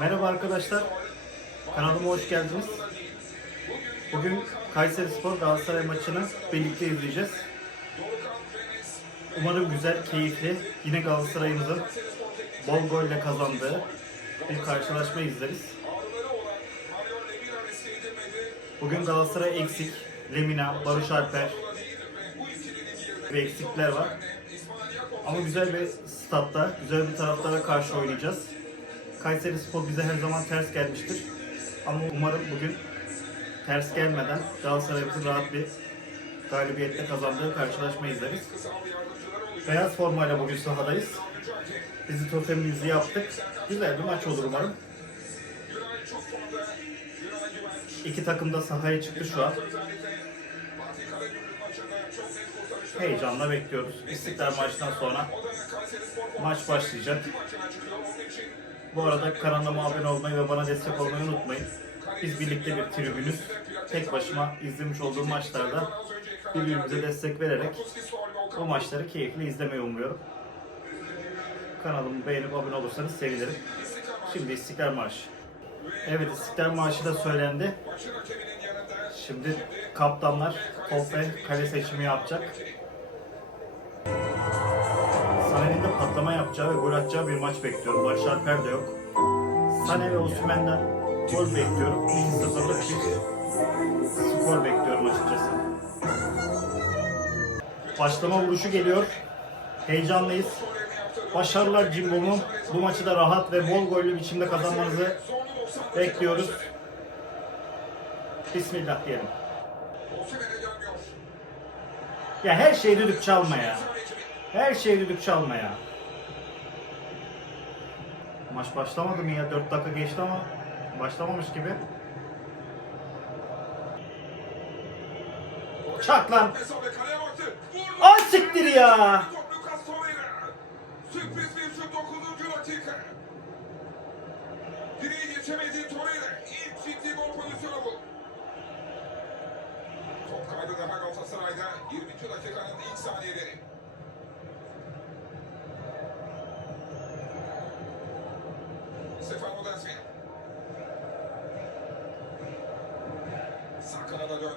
Merhaba arkadaşlar. Kanalıma hoş geldiniz. Bugün Kayseri Spor Galatasaray maçını birlikte izleyeceğiz. Umarım güzel, keyifli, yine Galatasaray'ımızın bol golle kazandığı bir karşılaşma izleriz. Bugün Galatasaray eksik. Lemina, Barış Alper ve eksikler var. Ama güzel bir statta, güzel bir taraftara karşı oynayacağız. Kayseri Spor bize her zaman ters gelmiştir. Ama umarım bugün ters gelmeden Galatasaray'ımızın rahat bir galibiyetle kazandığı karşılaşma izleriz. Beyaz formayla bugün sahadayız. Bizi totemimizi yaptık. Güzel bir maç olur umarım. İki takım da sahaya çıktı şu an. Heyecanla bekliyoruz. İstiklal maçtan sonra maç başlayacak. Bu arada kanalıma abone olmayı ve bana destek olmayı unutmayın. Biz birlikte bir tribünüz. Tek başıma izlemiş olduğum maçlarda birbirimize destek vererek o maçları keyifli izlemeyi umuyorum. Kanalımı beğenip abone olursanız sevinirim. Şimdi İstiklal Marşı. Evet İstiklal Marşı da söylendi. Şimdi kaptanlar top kale seçimi yapacak. Patlama yapacağı ve gol atacağı bir maç bekliyorum. Barış Alper de yok. Sané ve Osimhen'den gol bekliyorum. 2-0'lık bir skor bekliyorum açıkçası. Başlama vuruşu geliyor. Heyecanlıyız. Başarılar Cimbom'um. Bu maçı da rahat ve bol gollü biçimde kazanmanızı bekliyoruz. Bismillah diyelim. Ya her şey düdük çalma ya. Her şey düdük çalma ya. Maç başlamadı mı ya? 4 dakika geçti ama başlamamış gibi. Çak lan. Ay siktir ya. Sürpriz bir şut 9. dakika. Direği geçemedi Torreira. İlk ciddi gol pozisyonu bu. Top kaybı daha Galatasaray'da 20. dakikanın ilk saniyeleri.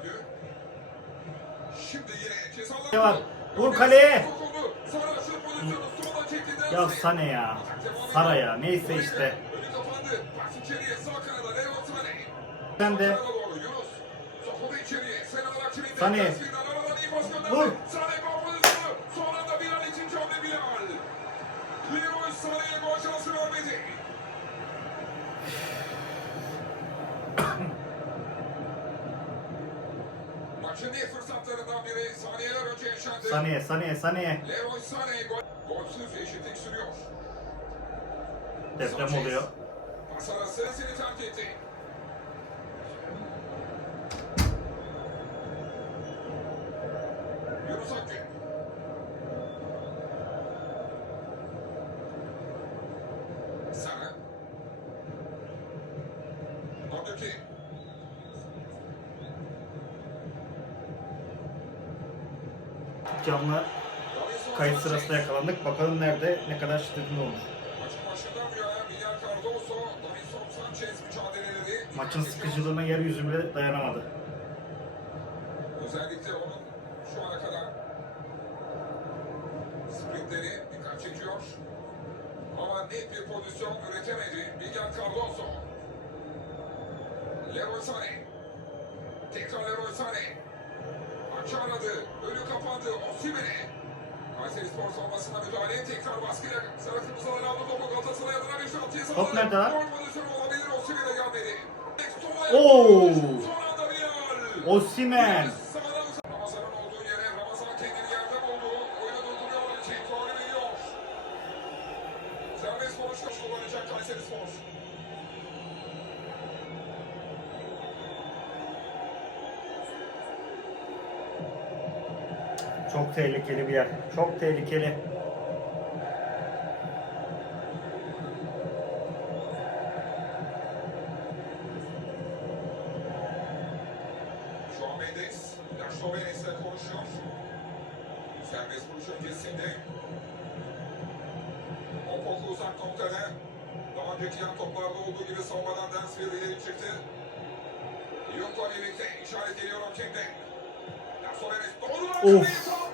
Döndü. Şimdi yine ceza Ne var? Vur kaleye. Ya Sane ya. Sara ya. Neyse işte. Önü kapandı. Pas içeriye Maçın ilk fırsatlarından biri saniyeler önce yaşandı. Saniye, saniye, saniye. Leroy Sané gol. Golsüz eşitlik sürüyor. Deprem oluyor. Pas arası seni terk etti. Yunus Akgün. Sara. Abdülkerim. Canlı kayıt sırasında yakalandık. Bakalım nerede, ne kadar şiddetli olmuş. Maçın sıkıcılığına yeryüzü bile dayanamadı. Özellikle onun şu ana kadar sprintleri dikkat çekiyor. Ama net bir pozisyon üretemedi Miguel Cardoso. Leroy Sané. Tekrar Leroy Sané. Açı aradı. Önü kapandı. Osimhen'e. Kayseri Spor savunmasına müdahale. Tekrar baskıya. Sarı kırmızılar aldı topu. Galatasaray adına bir şut ceza. Top nerede lan? Gol pozisyonu olabilir. Osimhen'e gelmedi. Oo! Son anda Çok tehlikeli bir yer. Çok tehlikeli.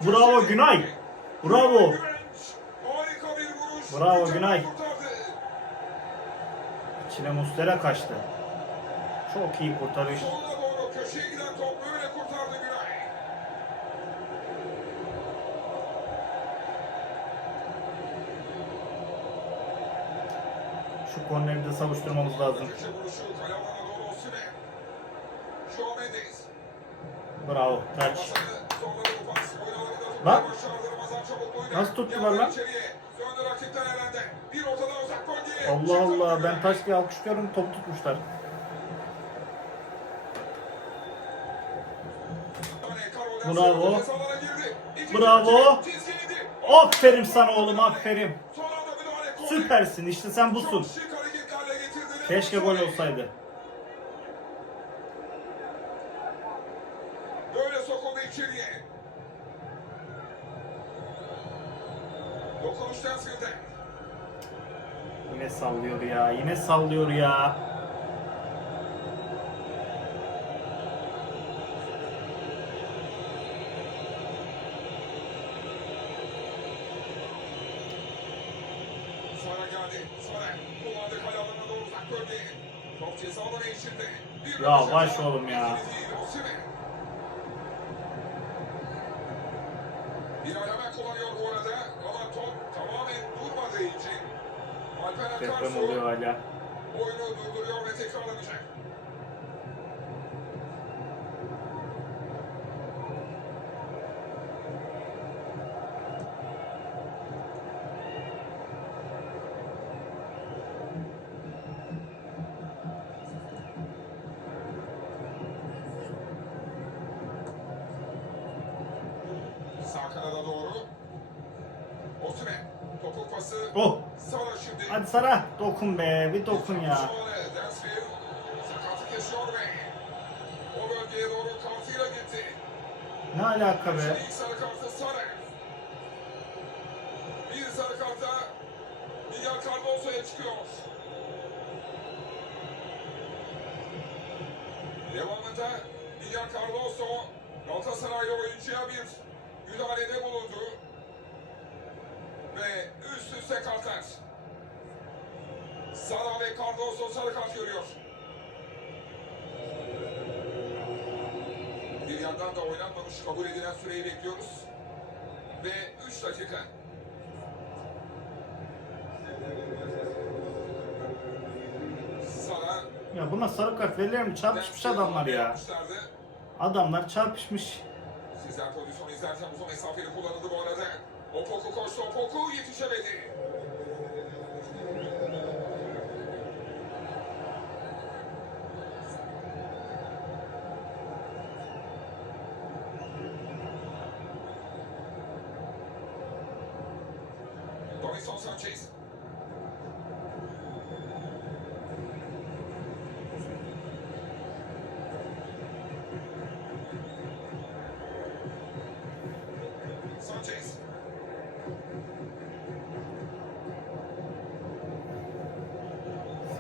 Bravo Günay. Bravo. Bravo Günay. İçine Muslera kaçtı. Çok iyi kurtarış. Köşeye. Şu korneri de savuşturmamız lazım. Köşe vuruşu Lan. Nasıl tuttular lan? Allah Allah ben taş diye alkışlıyorum top tutmuşlar. Bravo. Bravo. Aferin sana oğlum aferin. Süpersin işte sen busun. Keşke gol olsaydı. Böyle sokuldu içeriye. Dokunuş Dansfield'e. Yine sallıyor ya yine sallıyor ya. Ya baş oğlum ya. Deprem oluyor hala. oyunu durduruyor ve tekrarlanacak. Sağ Oh hadi Sara dokun be bir dokun ya. Ne alaka be? Bir sarı karta Miguel Cardoso'ya çıkıyor. Devamında Miguel Cardoso Galatasaraylı oyuncuya bir müdahalede bulundu. Ve üst üste kartlar. Sara ve Cardoso sarı kart görüyor. Bir yandan da oynanmamış kabul edilen süreyi bekliyoruz. Ve 3 dakika. Sara Ya buna sarı kart verilir mi? Çarpışmış adamlar ya. Adamlar çarpışmış. Sizler pozisyonu izlerken uzun mesafeli kullanıldı bu arada. On concours, son concours, il est tout seul aidé. Boris Sanchez.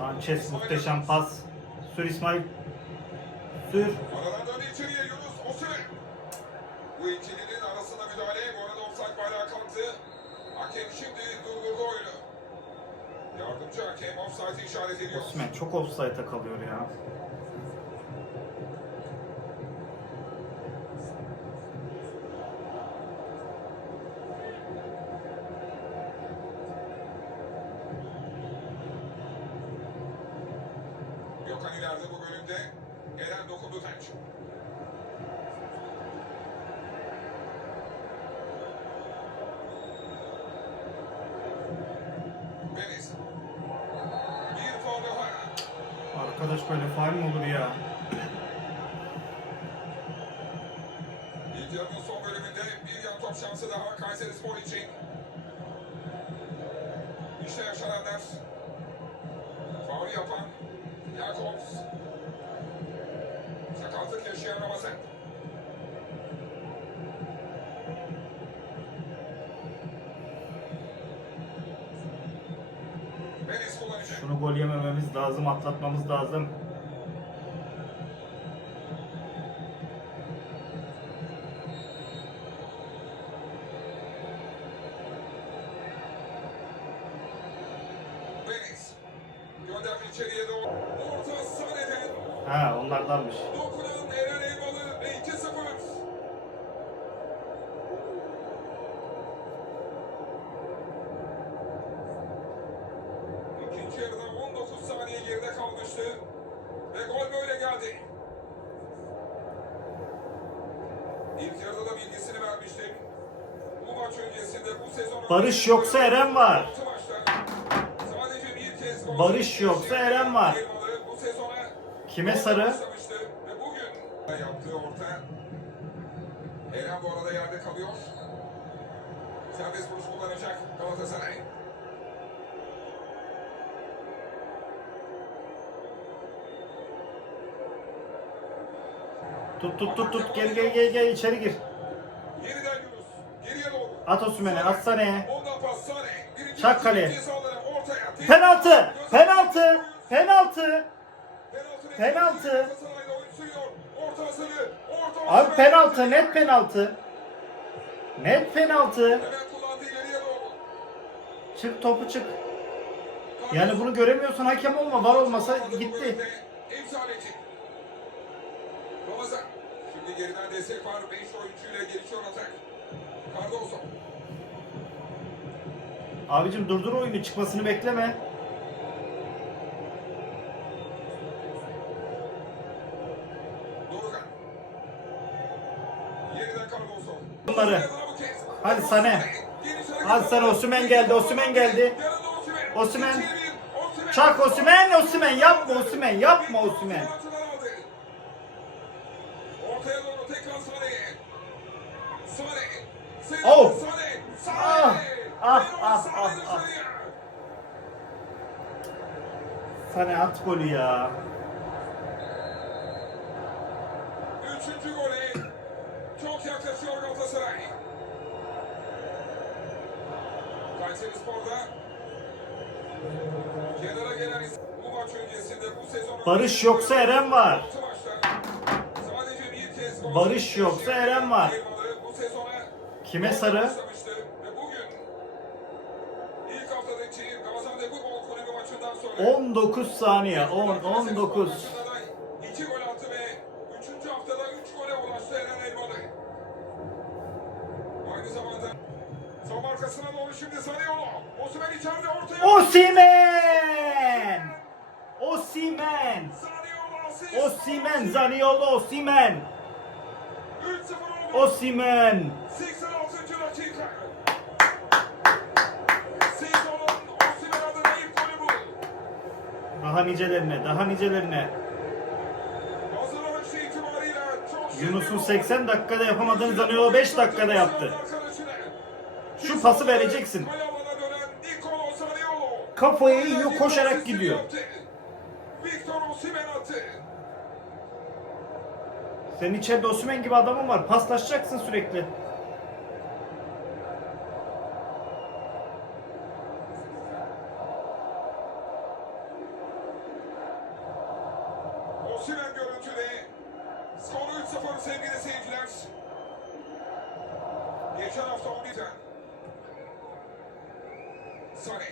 Sanchez muhteşem pas. Sür İsmail. Sür. Aradan döndü içeriye Yunus Osimhen. Bu ikilinin arasında müdahale. Bu arada offside bayrağı kalktı. Hakem şimdi durdurdu oyunu. Yardımcı hakem offside işaret ediyor. Osman çok offside'a kalıyor ya. Gökhan ileride bu bölümde. Eren dokundu taç. Deniz. Bir faul daha. Arkadaş böyle faal mi olur ya? İlk yarının son bölümünde bir yan top şansı daha Kayseri Spor için. İşte yaşananlar. Faul yapan Jakobs. Sakatlık yaşayan Ramazan. Şunu Yenmemiz lazım, atlatmamız lazım. Ha onlardanmış. Dokunan Eren Elmalı ve 2-0. İkinci yarıda 19 saniye geride kalmıştı. Ve gol böyle geldi. İlk yarıda da bilgisini vermiştim. Bu maç öncesinde bu sezon... Barış yoksa Eren var. Barış yoksa Eren var. Kime sarı? Başlamıştı ve bugün yaptığı orta. Eren bu arada yerde kalıyor. Serbest vuruş kullanacak Galatasaray. Tut tut tut tut gel gel gel gel içeri gir. Yeniden Yunus. Geriye doğru. At Osman'e at Sane'ye. Ondan pas Sane. Birinci Çak. Penaltı! Penaltı! Penaltı! Penaltı. Abi penaltı, net penaltı. Net penaltı. Çık topu çık. Yani bunu göremiyorsan hakem olma. Var olmasa gitti. Şimdi geriden destek var. 5 oyuncuyla gelişiyor atak. Cardozo. Abicim durdur oyunu çıkmasını bekleme. Bunları. Hadi Sane. Hadi Sane, var. Osimhen geldi, Osimhen geldi. Osimhen. Çak Osimhen, Osimhen yapma Osimhen, yapma. Sane. Oh. Ah, ah, ah, ah, ah. Sane at golü ya. Üçüncü gole yaklaşıyor Galatasaray. Kayseri Spor'da kenara gelen bu maç öncesinde bu sezon Barış yoksa Eren var. Barış yoksa Eren var. Kime sarı? bugün ilk haftadaki Gaziantep Futbol Kulübü maçından sonra 19 saniye. 10, 19. İki gol attı ve üçüncü haftada üç gole ulaştı Eren Elmalı. Aynı zamanda son arkasına doğru şimdi Zaniolo. Osimhen içeride ortaya. Zaniolo asist. Osimen, Zaniolo, Osimen! 3-0 oldu. Osimen! 86. dakika. Sezonun Osimhen adına ilk golü bu. Daha nicelerine, daha nicelerine. Hazırlanış itibarıyla çok Yunus'un şükür 80 dakikada yapamadığını Zaniolo 5 dakikada yaptı. Şu pası vereceksin. Kafayı yiyor, koşarak gidiyor. Osimhen. Senin içeride Osimen gibi adamın var. Paslaşacaksın sürekli. Osimhen görüntüde. Skor 3-0 sevgili seyirciler. Geçen hafta 11'den. Sane.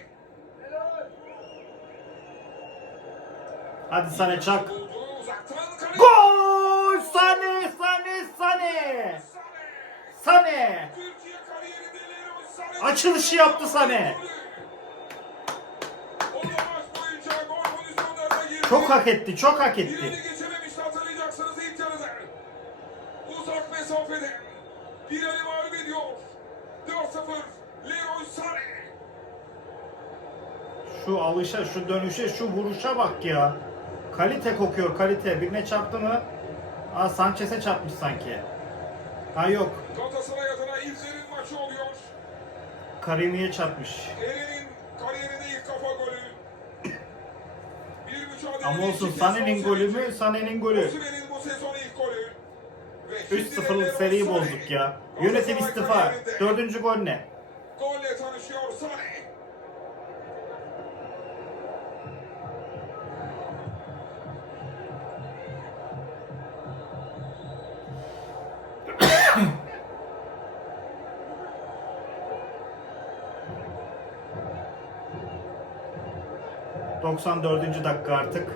Hadi Sane çak. Gol! Sane, Sane, Sane! Sane. Açılışı yaptı Sane. Çok hak etti, çok hak etti. Uzak mesafeden Bilal'i mağlup ediyor. 4-0 Leroy Sané. Şu alışa, şu dönüşe, şu vuruşa bak ya. Kalite kokuyor, kalite. Birine çarptı mı? Aa Sanchez'e çarpmış sanki. Ha yok. Galatasaray adına İlker'in maçı oluyor. Karimi'ye çarpmış. Eren'in kariyerinde ilk kafa golü. Bir mücadele Ama olsun Sané'nin golü mü? Sané'nin golü. Osimhen'in bu sezon ilk golü. Ve şimdi de 3-0'lık Leroy seriyi bozduk ya. Yönetim istifa. Dördüncü gol ne? Golle tanışıyor Sané. 94. dakika artık.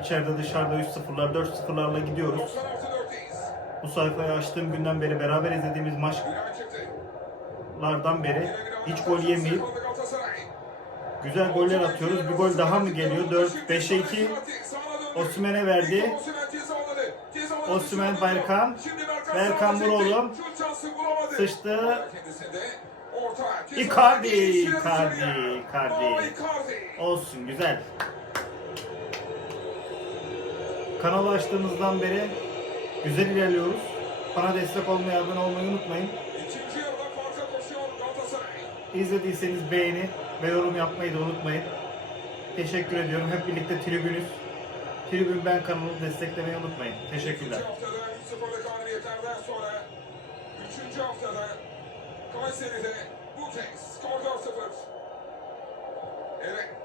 İçeride dışarıda 3-0'lar 4-0'larla gidiyoruz. 90 artı 4'teyiz. Bu sayfayı açtığım günden beri beraber izlediğimiz maçlardan beri hiç gol yemeyip güzel goller atıyoruz. Bir gol daha mı geliyor? 4-5'e 2 Osimhen'e verdi. Osimhen Berkan. Berkan vur oğlum. Sıçtı. Icardi, Icardi, Icardi. Olsun güzel. Kanalı açtığımızdan beri güzel ilerliyoruz. Bana destek olmayı, abone olmayı unutmayın. İzlediyseniz beğeni ve yorum yapmayı da unutmayın. Teşekkür ediyorum. Hep birlikte tribünüz. Tribün ben kanalını desteklemeyi unutmayın. Teşekkürler. İkinci haftada 3-0'lık galibiyetlerden sonra üçüncü haftada Kayseri'de bu kez skor 4-0. Evet